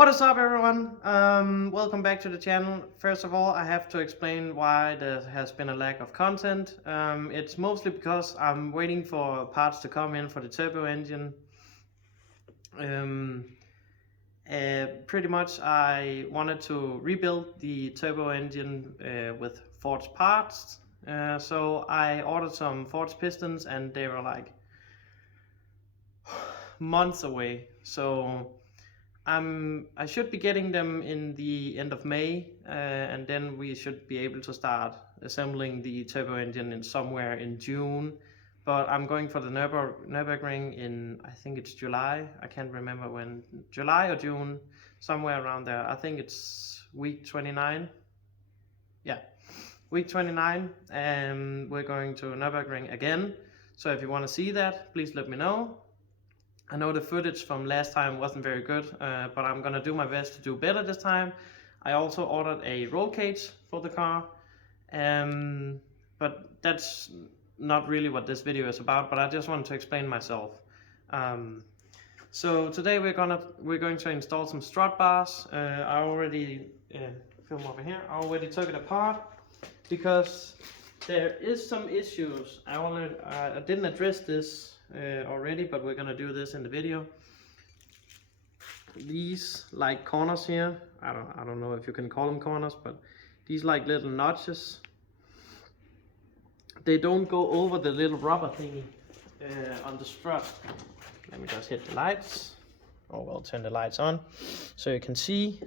What is up, everyone? Welcome back to the channel. First of all, I have to explain why there has been a lack of content. It's mostly because I'm waiting for parts to come in for the turbo engine. Pretty much I wanted to rebuild the turbo engine with forged parts. So I ordered some forged pistons and they were like months away. So I should be getting them in the end of May, and then we should be able to start assembling the turbo engine in somewhere in June. But I'm going for the Nürburgring in, I think it's July. I can't remember when, July or June, somewhere around there. I think it's week 29. Yeah, week 29, and we're going to Nürburgring again. So if you want to see that, please let me know. I know the footage from last time wasn't very good, but I'm gonna do my best to do better this time. I also ordered a roll cage for the car, but that's not really what this video is about, but I just wanted to explain myself. So today we're going to install some strut bars. I already film over here. I already took it apart because there is some issues. I didn't address this already, but we're gonna do this in the video. These like corners here, I don't know if you can call them corners, but these like little notches, they don't go over the little rubber thingy on the strut. Let me just hit the lights. Oh well, turn the lights on so you can see.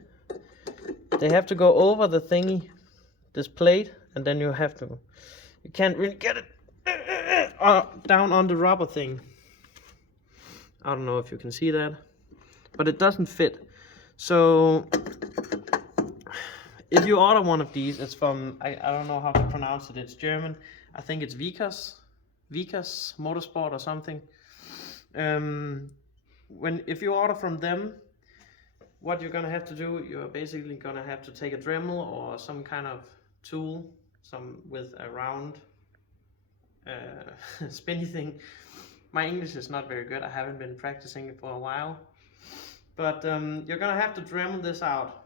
They have to go over the thingy, this plate, and then you can't really get it down on the rubber thing. I don't know if you can see that, but it doesn't fit. So if you order one of these, it's from, I don't know how to pronounce it, it's German. I think it's Wiechers Motorsport or something. If you order from them, what you're gonna have to do, you're basically gonna have to take a Dremel or some kind of tool, with a round spinny thing. My English is not very good. I haven't been practicing it for a while, but you're gonna have to Dremel this out.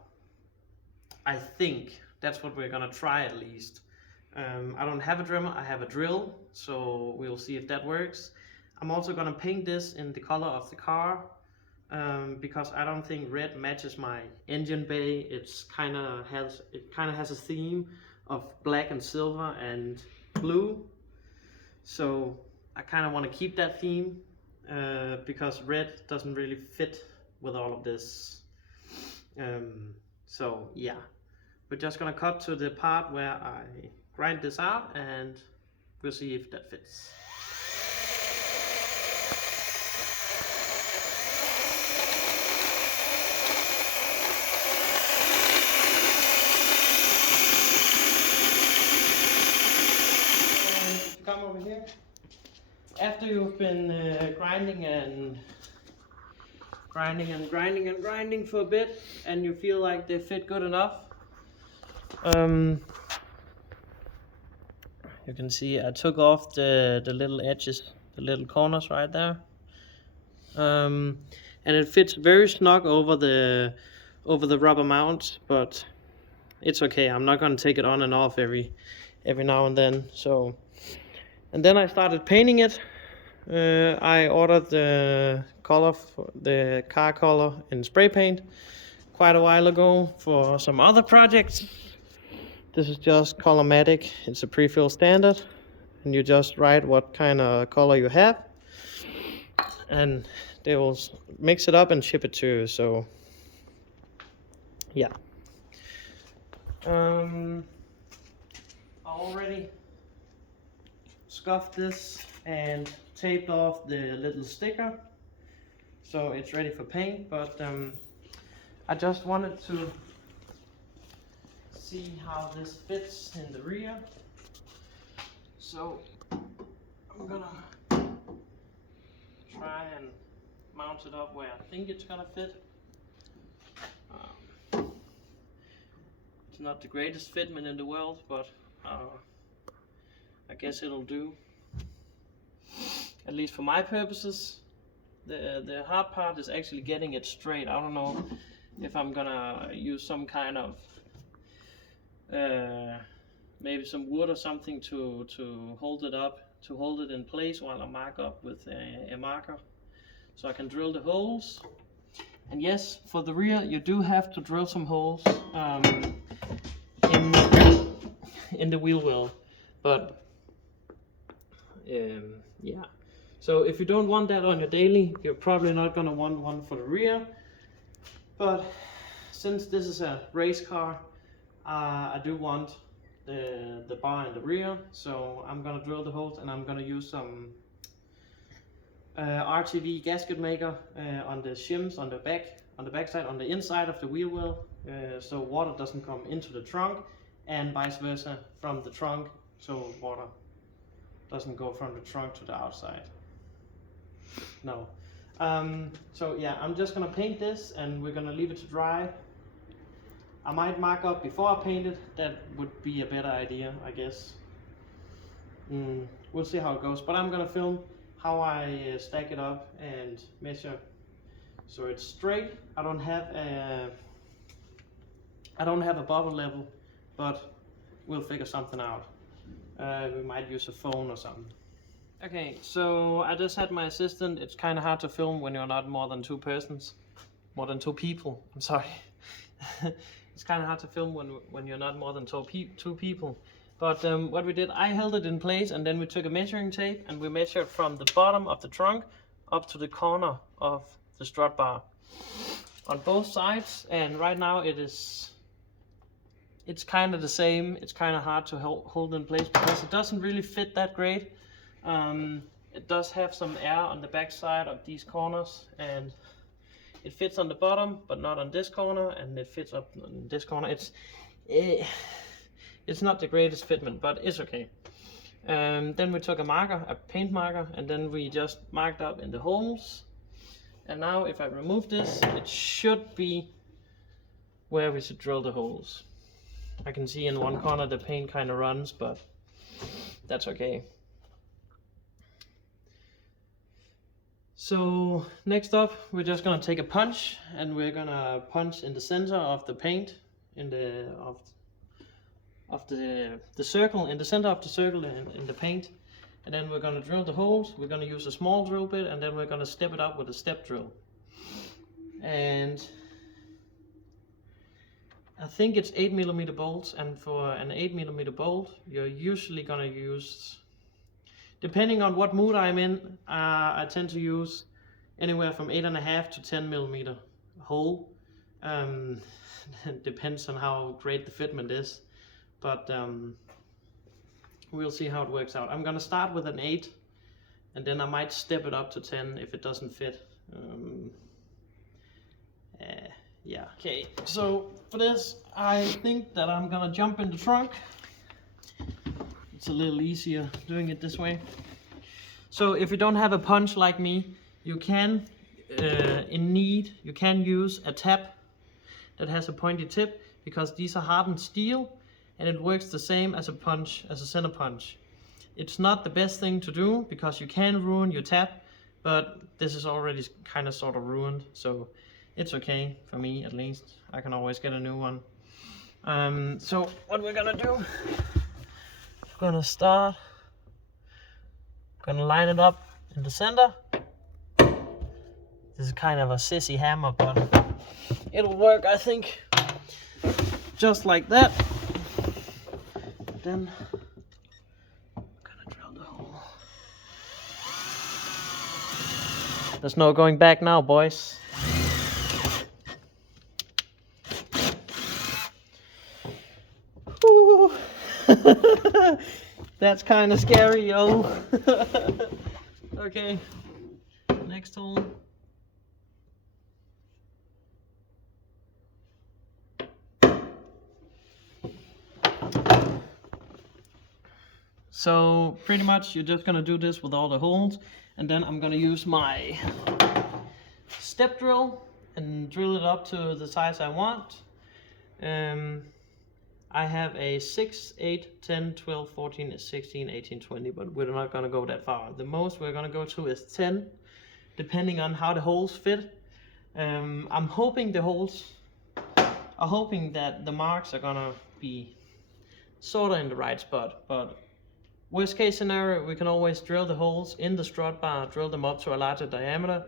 I think that's what we're gonna try at least. I don't have a Dremel, I have a drill, so we'll see if that works. I'm also gonna paint this in the color of the car, because I don't think red matches my engine bay. It kind of has a theme of black and silver and blue, so I kind of want to keep that theme, because red doesn't really fit with all of this. So yeah, we're just gonna cut to the part where I grind this out and we'll see if that fits. Come over here. After you've been grinding for a bit, and you feel like they fit good enough, you can see I took off the little edges, the little corners right there, and it fits very snug over the rubber mount, but it's okay. I'm not gonna take it on and off every now and then. So, and then I started painting it. I ordered the color, the car color in spray paint quite a while ago for some other projects. This is just Colormatic. It's a pre-fill standard, and you just write what kind of color you have, and they will mix it up and ship it to you. So yeah, I already scuffed this and taped off the little sticker, so it's ready for paint. But I just wanted to see how this fits in the rear, so I'm gonna try and mount it up where I think it's gonna fit. It's not the greatest fitment in the world, but I guess it'll do, at least for my purposes. The hard part is actually getting it straight. I don't know if I'm gonna use some kind of maybe some wood or something to hold it up, to hold it in place while I mark up with a marker, so I can drill the holes. And yes, for the rear you do have to drill some holes in the wheel well, but yeah. So if you don't want that on your daily, you're probably not gonna want one for the rear. But since this is a race car, I do want the bar in the rear, so I'm gonna drill the holes, and I'm gonna use some RTV gasket maker on the shims on the back side, on the inside of the wheel well, so water doesn't come into the trunk, and vice versa from the trunk, so water doesn't go from the trunk to the outside. No. So yeah, I'm just gonna paint this, and we're gonna leave it to dry. I might mark up before I paint it. That would be a better idea, I guess. We'll see how it goes, but I'm gonna film how I stack it up and measure so it's straight. I don't have a bubble level, but we'll figure something out. We might use a phone or something. Okay, so I just had my assistant. It's kind of hard to film when you're not more than two people. I'm sorry. It's kind of hard to film when you're not more than two people. But what we did, I held it in place, and then we took a measuring tape and we measured from the bottom of the trunk up to the corner of the strut bar on both sides. And right now it's kind of the same. It's kind of hard to hold in place because it doesn't really fit that great. It does have some air on the back side of these corners, and it fits on the bottom but not on this corner, and it fits up on this corner. It's not the greatest fitment, but it's okay. Then we took a paint marker, and then we just marked up in the holes. And now if I remove this, it should be where we should drill the holes. I can see in one corner the paint kind of runs, but that's okay. So next up, we're just gonna take a punch, and we're gonna punch in the center of the paint, in the circle, in the center of the circle in the paint, and then we're gonna drill the holes. We're gonna use a small drill bit, and then we're gonna step it up with a step drill. And I think it's 8mm bolts, and for an 8mm bolt, you're usually gonna use, depending on what mood I'm in, I tend to use anywhere from 8.5 to 10mm hole. Depends on how great the fitment is, but we'll see how it works out. I'm gonna start with an 8, and then I might step it up to 10 if it doesn't fit. Yeah. Okay, so for this, I think that I'm gonna jump in the trunk. It's a little easier doing it this way. So if you don't have a punch like me, you can, you can use a tap that has a pointy tip, because these are hardened steel, and it works the same as a punch, as a center punch. It's not the best thing to do because you can ruin your tap, but this is already kind of sort of ruined, so it's okay for me at least. I can always get a new one. So what we're gonna do, we're gonna start, gonna line it up in the center. This is kind of a sissy hammer, but it'll work, I think. Just like that. Then I'm gonna drill the hole. There's no going back now, boys. That's kind of scary, yo. Okay, next hole. So pretty much you're just gonna do this with all the holes, and then I'm gonna use my step drill and drill it up to the size I want. I have a 6, 8, 10, 12, 14, 16, 18, 20, but we're not gonna go that far. The most we're gonna go to is 10, depending on how the holes fit. I'm hoping the holes are hoping that the marks are gonna be sort of in the right spot, but worst case scenario, we can always drill the holes in the strut bar, drill them up to a larger diameter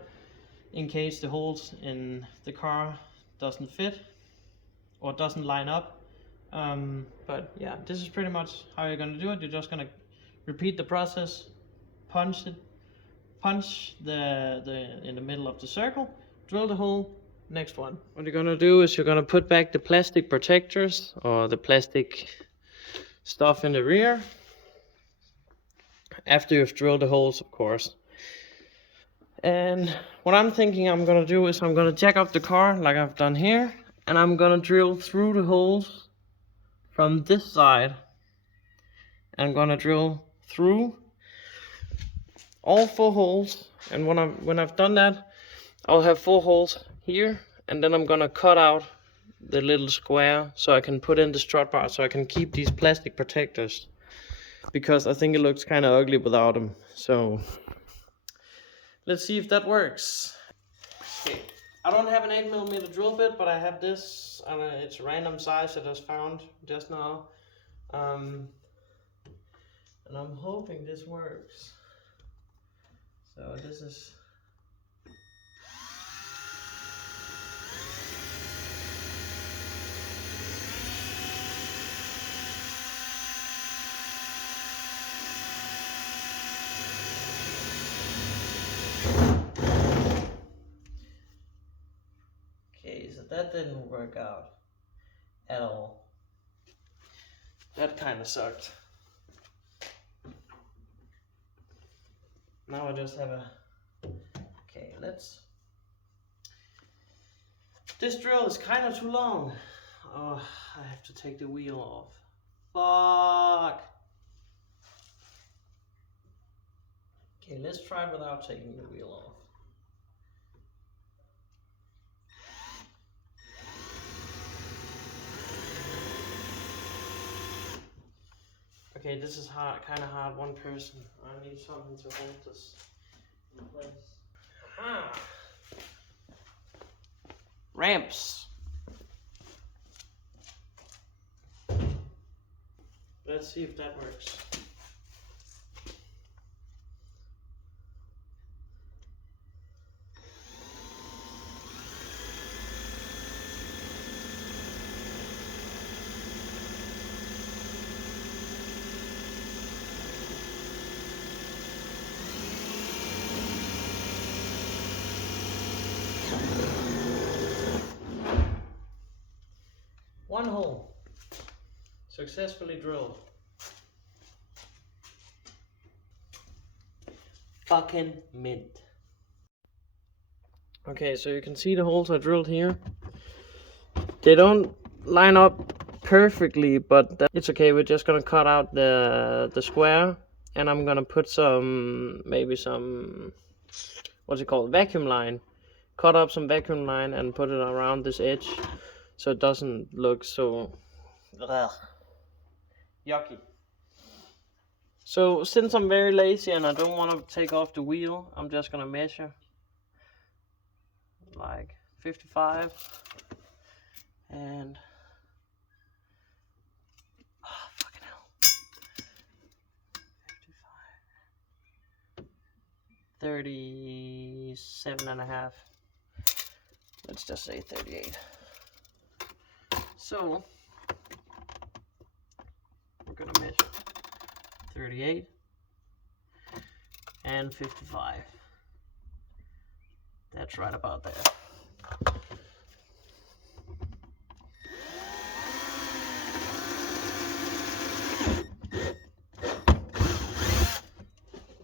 in case the holes in the car doesn't fit or doesn't line up. But yeah, this is pretty much how you're gonna do it. You're just gonna repeat the process, punch the in the middle of the circle, drill the hole, next one. What you're gonna do is you're gonna put back the plastic protectors or the plastic stuff in the rear after you've drilled the holes, of course. And what I'm thinking I'm gonna do is I'm gonna jack up the car like I've done here, and I'm gonna drill through the holes from this side. I'm gonna drill through all 4 holes, and when I've done that, I'll have 4 holes here, and then I'm gonna cut out the little square so I can put in the strut bar, so I can keep these plastic protectors, because I think it looks kind of ugly without them. So let's see if that works. Okay, I don't have an 8mm drill bit, but I have this. It's a random size that I just found just now, and I'm hoping this works. So this is. Okay, so that didn't work out at all. That kind of sucked. Now I just have a. Okay, let's. This drill is kind of too long. Oh, I have to take the wheel off. Fuck. Okay, let's try it without taking the wheel off. Okay, this is hard, kind of hard. One person. I need something to hold this in place. Aha! Ramps. Let's see if that works. One hole successfully drilled. Fucking mint. Okay, so you can see the holes I drilled here. They don't line up perfectly, but it's okay. We're just gonna cut out the square, and I'm gonna put maybe some what's it called, vacuum line. Cut up some vacuum line and put it around this edge, so it doesn't look so yucky. So since I'm very lazy and I don't want to take off the wheel, I'm just gonna measure like 55 and fucking hell, 55, 37 and a half. Let's just say 38. So we're gonna measure 38 and 55. That's right about there.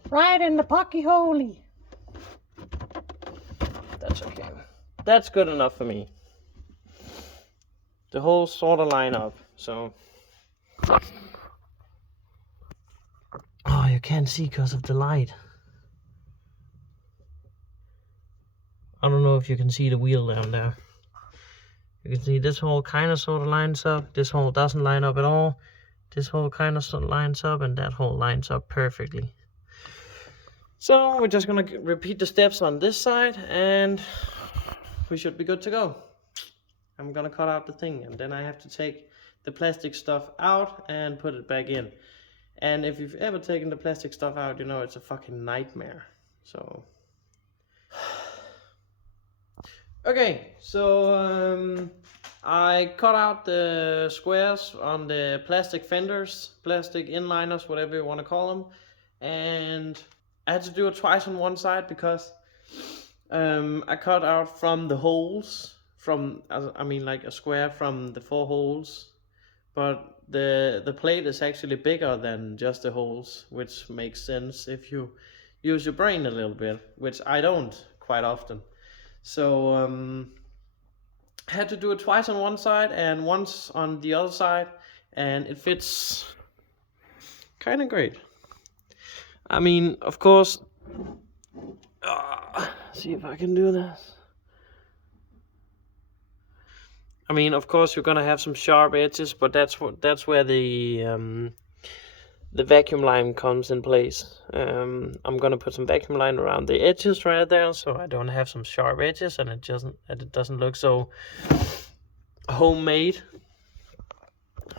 Right in the pocky holy. That's okay. That's good enough for me. The holes sort of line up, so. Oh, you can't see because of the light. I don't know if you can see the wheel down there. You can see this hole kind of sort of lines up. This hole doesn't line up at all. This hole kind of sort of lines up, and that hole lines up perfectly. So we're just gonna repeat the steps on this side, and we should be good to go. I'm gonna cut out the thing, and then I have to take the plastic stuff out and put it back in. And if you've ever taken the plastic stuff out, you know it's a fucking nightmare. So okay, so I cut out the squares on the plastic fenders, plastic inliners, whatever you want to call them, and I had to do it twice on one side because I cut out from the holes, from I mean like a square from the 4 holes, but the plate is actually bigger than just the holes, which makes sense if you use your brain a little bit, which I don't quite often. So I had to do it twice on one side and once on the other side, and it fits kind of great. I mean, of course, see if I can do this. I mean, of course, you're gonna have some sharp edges, but that's where the vacuum line comes in place. I'm gonna put some vacuum line around the edges right there, so I don't have some sharp edges, and it doesn't look so homemade.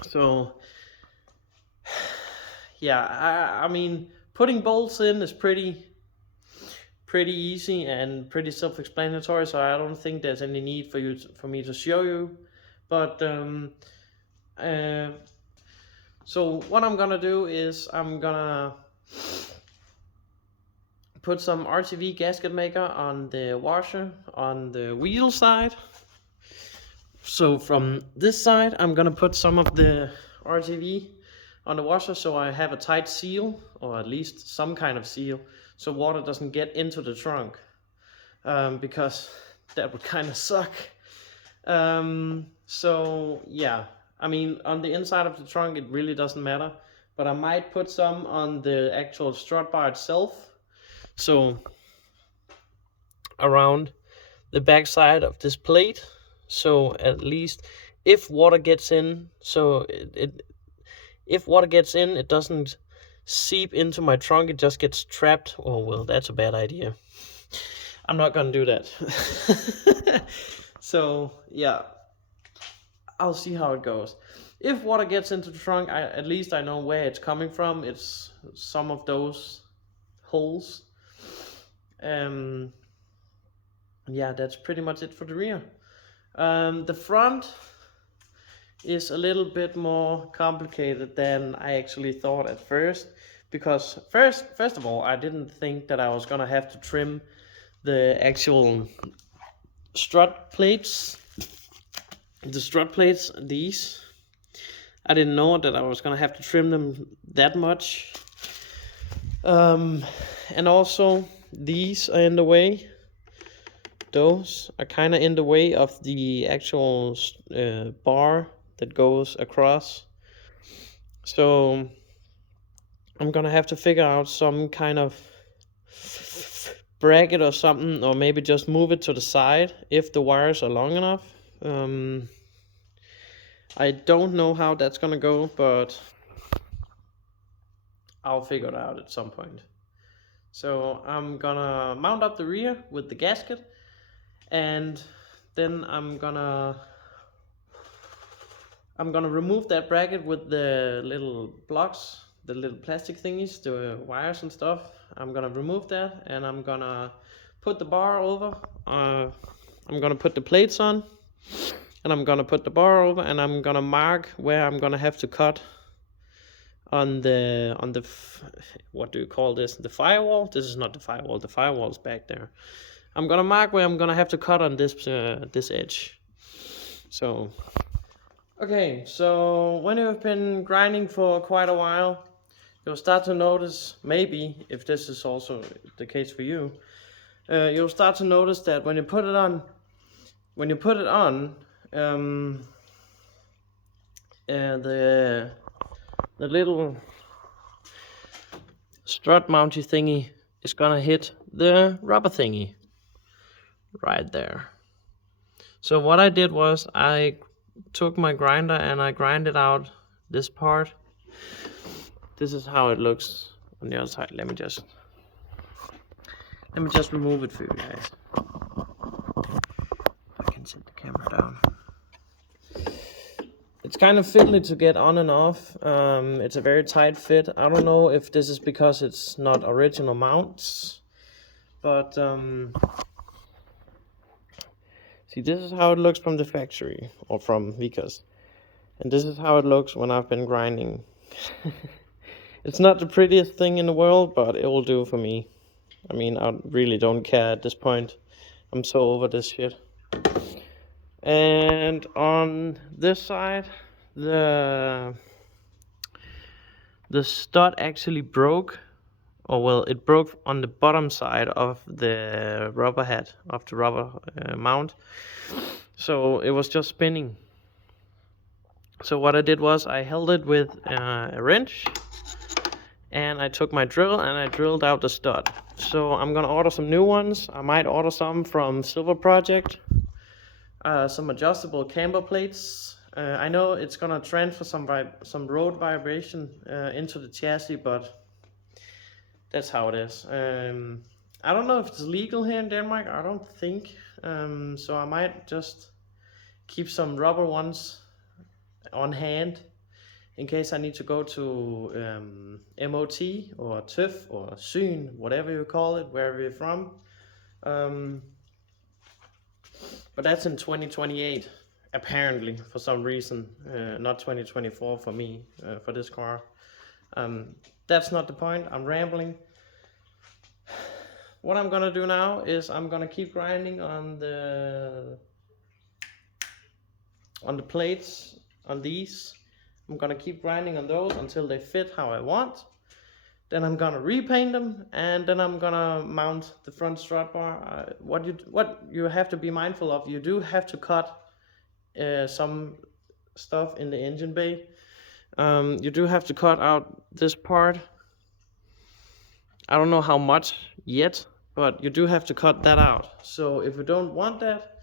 So yeah, I mean, putting bolts in is pretty easy and pretty self-explanatory, so I don't think there's any need for me to show you. But so what I'm gonna do is I'm gonna put some RTV gasket maker on the washer on the wheel side. So from this side I'm gonna put some of the RTV on the washer, so I have a tight seal, or at least some kind of seal, so water doesn't get into the trunk, because that would kind of suck. So yeah, I mean, on the inside of the trunk it really doesn't matter, but I might put some on the actual strut bar itself, so around the back side of this plate, so at least if water gets in, so if water gets in, it doesn't seep into my trunk, it just gets trapped. Oh well, that's a bad idea. I'm not gonna do that. So yeah, I'll see how it goes. If water gets into the trunk, at least I know where it's coming from. It's some of those holes. Yeah, that's pretty much it for the rear. The front is a little bit more complicated than I actually thought at first, because first of all, I didn't think that I was gonna have to trim the actual strut plates. The strut plates, these, I didn't know that I was gonna have to trim them that much. And also these are in the way. Those are kind of in the way of the actual bar that goes across. So I'm gonna have to figure out some kind of bracket or something, or maybe just move it to the side if the wires are long enough. I don't know how that's gonna go, but I'll figure it out at some point. So I'm gonna mount up the rear with the gasket, and then I'm gonna remove that bracket with the little blocks, the little plastic thingies, the wires and stuff. I'm gonna remove that, and I'm gonna put the bar over. I'm gonna put the plates on, and I'm gonna put the bar over, and I'm gonna mark where I'm gonna have to cut on the what do you call this? The firewall? This is not the firewall. The firewall's back there. I'm gonna mark where I'm gonna have to cut on this this edge. So okay, so when you've been grinding for quite a while, you'll start to notice, maybe if this is also the case for you, you'll start to notice that when you put it on, the little strut mounty thingy is gonna hit the rubber thingy right there. So what I did was I took my grinder and I grinded out this part. This is how it looks on the other side. Let me just remove it for you guys. I can set the camera down. It's kind of fiddly to get on and off. It's a very tight fit. I don't know if this is because it's not original mounts, but see, this is how it looks from the factory or from Wiechers, and this is how it looks when I've been grinding. It's not the prettiest thing in the world, but it will do for me. I mean, I really don't care at this point. I'm so over this shit. And on this side, the stud actually broke, or well, it broke on the bottom side of the rubber head of the rubber mount, so it was just spinning. So what I did was I held it with a wrench, and I took my drill and I drilled out the stud. So I'm gonna order some new ones. I might order some from Silver Project, some adjustable camber plates. I know it's gonna transfer some road vibration into the chassis, but that's how it is. I don't know if it's legal here in Denmark. I don't think. So I might just keep some rubber ones on hand in case I need to go to MOT or TÜV or Syn, whatever you call it, wherever you're from. But that's in 2028, apparently, for some reason. Not 2024 for me, for this car. That's not the point. I'm rambling. What I'm gonna do now is I'm gonna keep grinding on the plates on these. I'm gonna keep grinding on those until they fit how I want. Then I'm gonna repaint them, and then I'm gonna mount the front strut bar. What you have to be mindful of, you do have to cut some stuff in the engine bay. You do have to cut out this part. I don't know how much yet, but you do have to cut that out. So if you don't want that,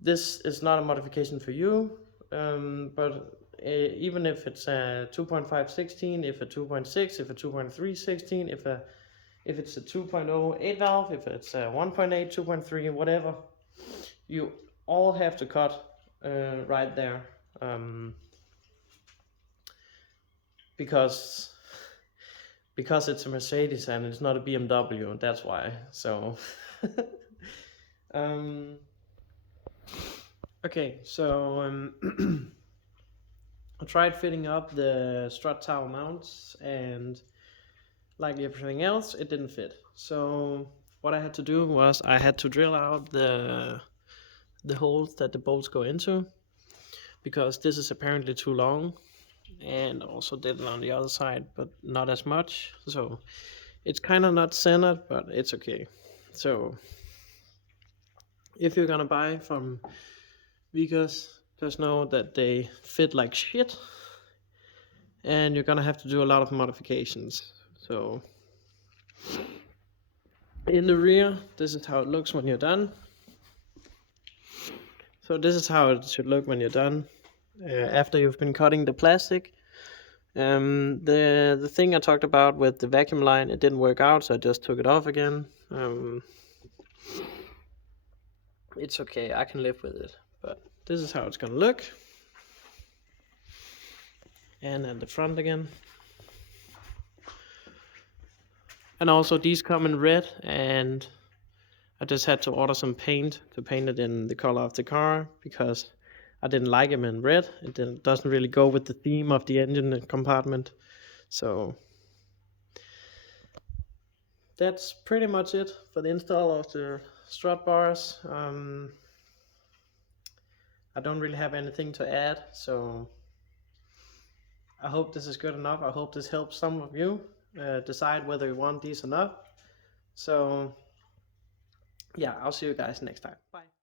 this is not a modification for you. But even if it's a 2.5 16, if a 2.6, if a 2.3 16, if it's a 2.0 8 valve, if it's a 1.8, 2.3, whatever, you all have to cut right there, because it's a Mercedes and it's not a BMW, that's why. So okay, so I tried fitting up the strut tower mounts, and like everything else, it didn't fit. So what I had to do was I had to drill out the holes that the bolts go into, because this is apparently too long, and also did it on the other side, but not as much. So it's kind of not centered, but it's okay. So if you're gonna buy from Wiechers, just know that they fit like shit, and you're gonna have to do a lot of modifications. So in the rear, this is how it looks when you're done. So this is how it should look when you're done, after you've been cutting the plastic. The thing I talked about with the vacuum line, it didn't work out, so I just took it off again. It's okay, I can live with it, but this is how it's gonna look. And at the front again. And also these come in red, and I just had to order some paint to paint it in the color of the car, because I didn't like them in red. It doesn't really go with the theme of the engine compartment. So that's pretty much it for the install of the strut bars. I don't really have anything to add, so I hope this is good enough. I hope this helps some of you decide whether you want these or not. So yeah, I'll see you guys next time. Bye.